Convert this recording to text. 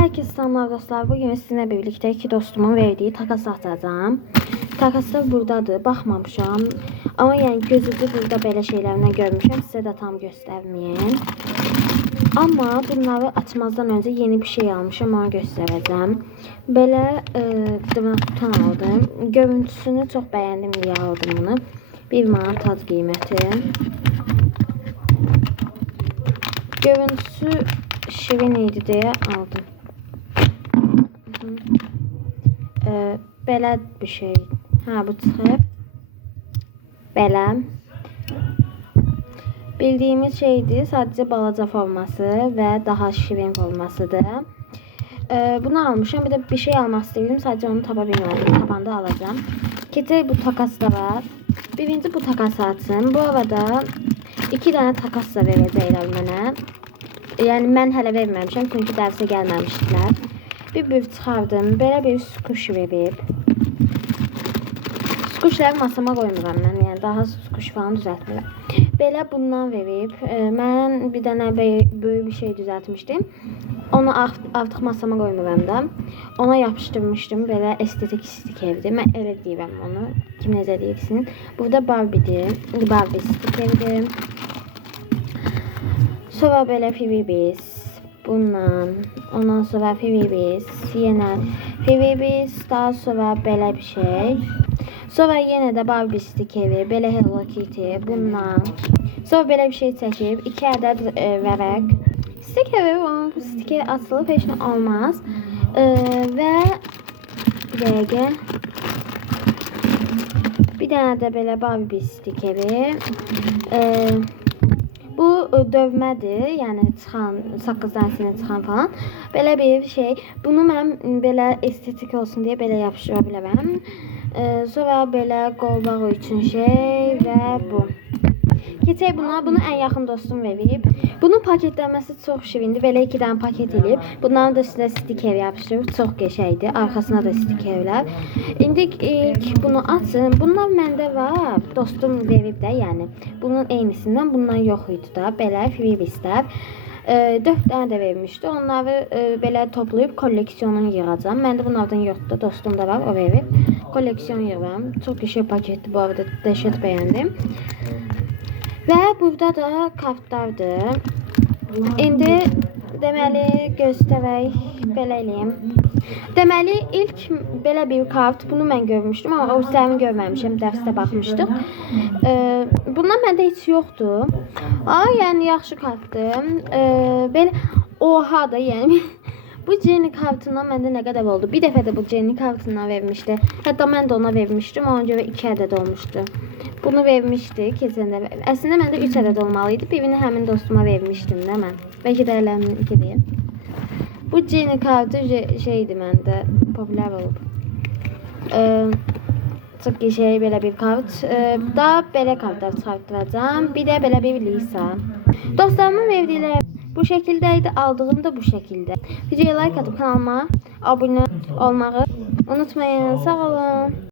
Herkese selamlar dostlar. Bugün sizinle birlikte iki dostumun verdiği takası atacağım. Takası buradadır. Baxmamışam. Ama yani gözüdür burada belə şeylerden görmüşəm. Size de tam göstermeyeyim. Ama bunları açmazdan önce yeni bir şey almışım. Onu göstereceğim. Böyle dırnaq tutan aldım. Görüntüsünü çok beğendim diye aldım bunu. 1 manat tad qiyməti. Görüntüsü şirin idi diye aldım. Belə bir şey. Ha, bu çıxıb. Belə. Bildiğimiz şeydir. Sadece balaca forması ve daha şirin formasıdır. Bunu almışım. Bir de bir şey almak istedim. Sadece onu tapa bilmedim. Tabanda alacağım. Keçək bu takas da var. Birinci bu takası açın. Bu arada 2 tane takas da verəcəklər mənə. Yani mən hələ verməmişəm. Çünki dərsə gəlməmişdilər. Bir çıxardım. Belə bir skuş verib. Skuşları masama koymuram mən. Yəni daha skuş falan düzəltmirəm. Belə bundan verib. Mən bir dənə böyük bir şey düzəltmişdim. Onu artıq masama koymuram da. Ona yapışdırmışdım. Belə estetik stikerdir. Mən elə deyirəm onu. Kim necə deyirsin. Burada Barbie'dir. Barbie stikerdir. Sonra belə Firibis. Bundan. Ondan sonra Firibis. Yenə Firibis. Daha sonra belə bir şey. Sonra yenə də Barbie stikeri. Belə Hello Kitty. Bundan. Sonra belə bir şey çəkib. 2 ədəd vərəq. Stikeri var. Bu stiker açılıb heç nə olmaz. Və bir dəqiqə. Bir dənə də belə Barbie stikeri. Bu dövmədir, yəni çıxan, saqqızdan sinə çıxan falan. Belə bir şey. Bunu mən belə estetik olsun deyə belə yapışdıra bilərəm. Sonra belə qolbağı üçün şey və bu. Keçək buna. Bunu ən yaxın dostum verib. Bunun paketlənməsi çox şirindir. Belə 2 dənə paket eləyib. Bunların da üstünə stiker yapışdırıb. Çox qəşəngdir. Arxasına da stikerlər. İndi ilk bunu açın. Bunlar məndə var. Dostum verib də, yəni. Bunun eynisindən bundan yox idi da. Belə Firibislər. 4 tane de vermişti. Onları belə toplayıb kolleksiyonunu yığacağım. Məndə bunlardan yoxdur. Dostum da var. O verib. Koleksiyon yığıram. Çox qəşəng paketdir bu arada. Dəhşət bəyəndim. Və burada da kartlardır. İndi deməli göstərək, belə eləyim. Deməli ilk belə bir kart, bunu mən görmüşdüm amma o üstlərini görməmişəm, dərsdə baxmışdıq. Bundan məndə heç yoxdur. Yəni yaxşı kartdır. Belə oha da yəni bu Jenny kartından məndə nə qədər oldu? Bir dəfə də bu Jenny kartından vermişdi. Hətta mən də ona vermişdim. Ona görə 2 ədəd olmuşdu. Bunu vermişdi keçən dəfə. Əslində məndə 3 ədəd olmalıydı. Birini həmin dostuma vermişdim də mən. Bəlkə də eləmin 2 deyim. Bu Jenny kartı şeydi məndə, popülər olub. Çox qəşəng belə bir kart. Daha belə kartlar çıxartdıracağam. Bir də belə bir Lisa. Dostlarımın verdikləri bu şəkildəydi. Aldığım da bu şəkildə. Videoya like atıp kanalıma abunə olmağı unutmayın. Sağ olun.